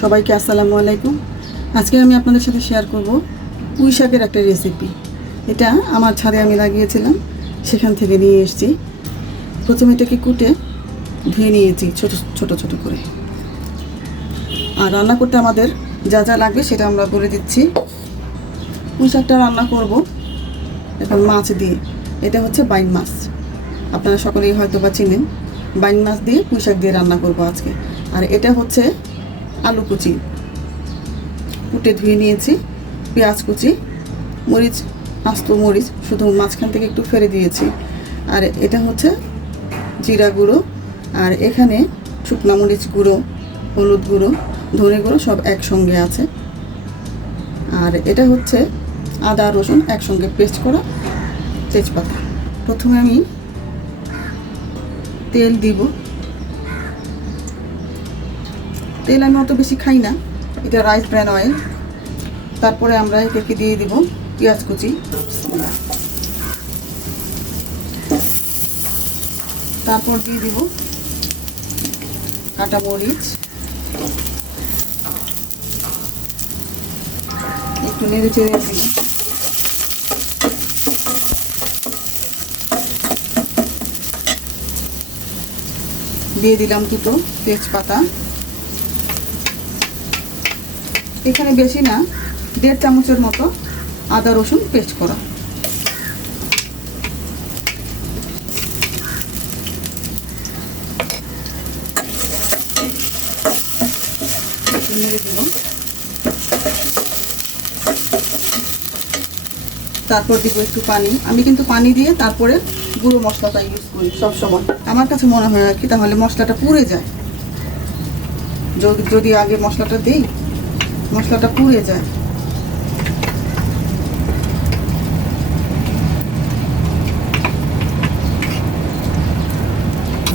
সবাইকে আসসালামু আলাইকুম। আজকে আমি আপনাদের সাথে শেয়ার করব পুঁই শাকের একটা রেসিপি এটা আমার ছাদে আমি লাগিয়েছিলাম, সেখান থেকে নিয়ে এসেছি। প্রথমে এটাকে কুটে ধুয়ে নিয়েছি ছোট ছোট ছোট করে। আর রান্না করতে আমাদের যা যা লাগবে সেটা আমরা করে দিচ্ছি। পুঁই শাকটা রান্না করব এখন মাছ দিয়ে। এটা হচ্ছে বাইন মাছ। আপনারা সকলেই হয়তো বা চিনেন। বাইন মাছ দিয়ে পুঁই শাক দিয়ে রান্না করব আজকে। আর এটা হচ্ছে আলু কুচি। কুটে ধুয়ে নিয়েছি, পেঁয়াজ কুচি, মরিচ, আস্ত মরিচ, শুধু মাঝখান থেকে একটু ফেলে দিয়েছি। আর এটা হচ্ছে জিরা গুঁড়ো, আর এখানে শুকনা মরিচ গুঁড়ো, হলুদ গুঁড়ো, ধনে গুঁড়ো সব একসঙ্গে আছে। আর এটা হচ্ছে আদা, রসুন একসঙ্গে পেস্ট করা তেজপাতা। প্রথমে আমি তেল দিব। তেল আমি অত বেশি খাই না। এটা রাইস ব্র্যান অয়েল তারপরে আমরা এটাকে দিয়ে দিব পেঁয়াজ কুচি। তারপর দিয়ে দিব কাটা মরিচ। একটু নেড়ে চেড়ে দিব। দিয়ে দিলাম দুটো তেজপাতা। এখানে বেশি না, দেড় চামচের মতো আদা রসুন পেস্ট করা। তারপর দিব একটু পানি। আমি কিন্তু পানি দিয়ে তারপরে গুঁড়ো মশলাটা ইউজ করি সব সময় আমার কাছে মনে হয় আর কি, তাহলে মশলাটা পুড়ে যায়। যদি আগে মশলাটা দিই মশলাটা পুড়ে যায়।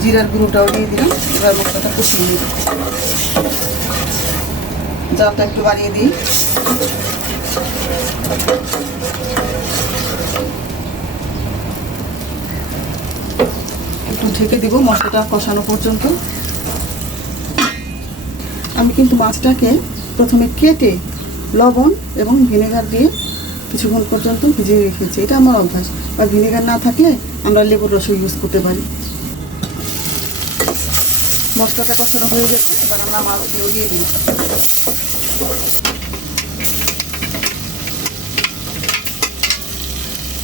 জিরার গুঁড়োটাও দিয়ে দিলাম, এবার মশলাটা কষিয়ে নিই জালটা একটু বাড়িয়ে দিই। একটু ঢেকে দিব মশলাটা কষানো পর্যন্ত। আমি কিন্তু মাছটাকে প্রথমে কেটে লবণ এবং ভিনেগার দিয়ে কিছুক্ষণ পর্যন্ত ভিজিয়ে রেখেছি। এটা আমার অভ্যাস। বা ভিনেগার না থাকলে আমরা লেবুর রসও ইউজ করতে পারি। মশলাটা কষানো হয়ে গেছে, এবার আমরা মাছগুলো দিয়ে দিই।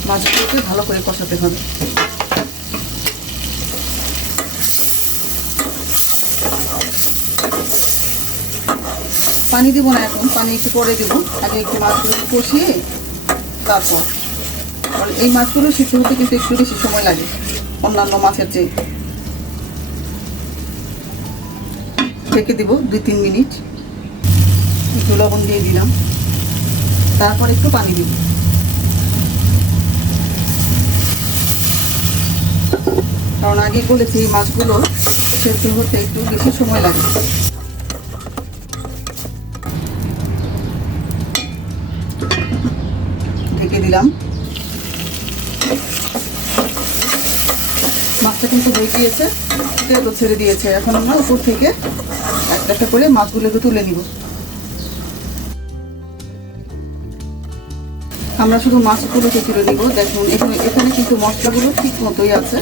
মাছগুলোকে ভালো করে কষাতে হবে। পানি দিব না এখন, পানি একটু পরে দেবো। আগে একটু মাছগুলো কষিয়ে তারপর। এই মাছগুলো সিদ্ধ হতে কিন্তু একটু বেশি সময় লাগে, অন্যান্য মাছের চেয়ে। ঢেকে দেবো দুই তিন মিনিট। একটু লবণ দিয়ে দিলাম। তারপর একটু পানি দিব। কারণ আগে বলেছি এই মাছগুলো সেদ্ধ হতে একটু বেশি সময় লাগে। দিলাম। মাছটা কিন্তু হয়ে গিয়েছে তেলও ছেড়ে দিয়েছে। এখন আমরা উপর থেকে একটা একটা করে মাছগুলোকে তুলে নিব। আমরা শুধু মাছগুলোকে তুলে নিব। দেখুন, এখানে এখানে কিন্তু মশলাগুলো ঠিক মতোই আছে।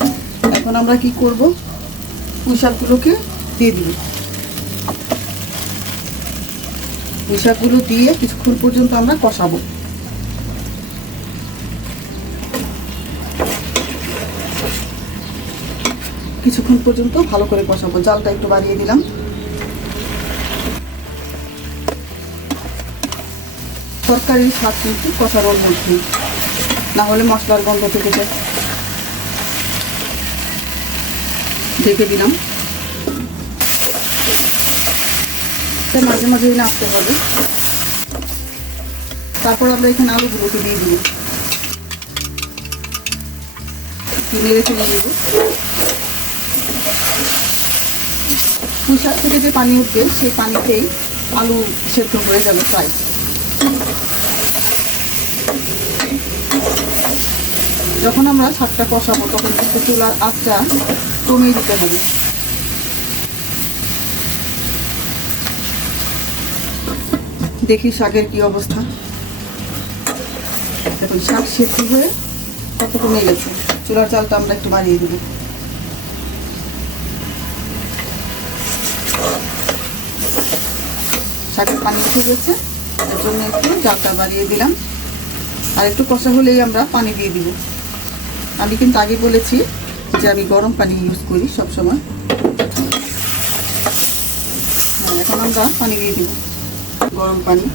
এখন আমরা কি করব? পুঁশাকগুলোকে দিয়ে দিব। পুঁশাকগুলো দিয়ে কিছুক্ষণ পর্যন্ত আমরা কষাবো। কিছুক্ষণ পর্যন্ত ভালো করে কষাবো। জালটা একটু বাড়িয়ে দিলাম। তরকারির স্বাদ কিন্তু কষানোর মধ্যে না হলে মশলার গন্ধ থেকে যায়। ঢেকে দিলাম। মাঝে মাঝে নাড়তে হবে। তারপর আমরা এখানে আলুগুলোকে দিয়ে দিব নেড়ে ফেলে দেবো পুঁই শাক থেকে যে পানি উঠবে, সেই পানিতেই আলু সেদ্ধ হয়ে যাবে প্রায়। যখন আমরা শাকটা কষাবো, তখন কিন্তু চুলার আঁচটা কমিয়ে দিতে হবে। দেখি শাকের কি অবস্থা। এখন শাক সেদ্ধ হয়ে কত কমে গেছে। চুলার চালটা আমরা একটু বাড়িয়ে দেবো। শাকের পানি উঠে গেছে। এর জন্য একটু জালটা বাড়িয়ে দিলাম। আর একটু কষা হলেই আমরা পানি দিয়ে দিব। আমি কিন্তু আগে বলেছি যে আমি গরম পানি ইউজ করি সবসময়। হ্যাঁ এখন আমরা পানি দিয়ে দিব, গরম পানি।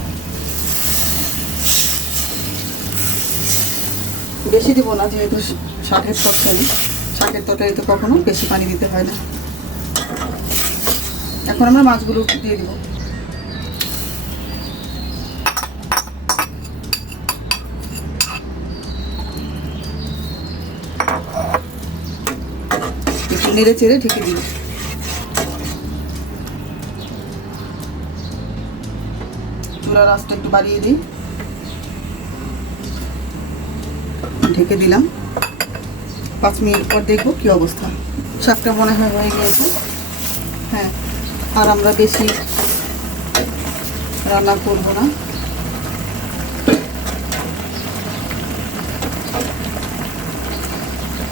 বেশি দিব না, যেহেতু শাকের তরকারি। শাকের তরকারিতে কখনো বেশি পানি দিতে হয় না। এখন আমরা মাছগুলো দিয়ে দিব। নেড়ে চেড়ে ঢেকে দিব চুলার আঁচটা একটু বাড়িয়ে দিই। ঢেকে দিলাম। পাঁচ মিনিট পর দেখব কি অবস্থা। শাকটা মনে হয় হয়ে গিয়েছে। হ্যাঁ আর আমরা বেশি রান্না করব না।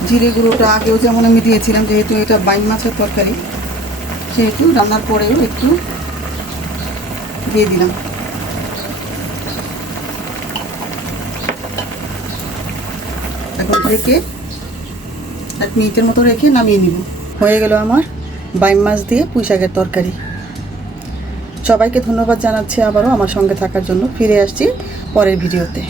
জিরে গুঁড়োটা আগেও যেমন আমি দিয়েছিলাম, যেহেতু এটা বাইন মাছের তরকারি, সেহেতু রান্নার পরেও একটু দিয়ে দিলাম। এখন রেখে এক মিনিটের মতো রেখে নামিয়ে নিব। হয়ে গেল আমার বাইম মাছ দিয়ে পুঁই শাকের তরকারি। সবাইকে ধন্যবাদ জানাচ্ছি আবারও আমার সঙ্গে থাকার জন্য। ফিরে আসছি পরের ভিডিওতে।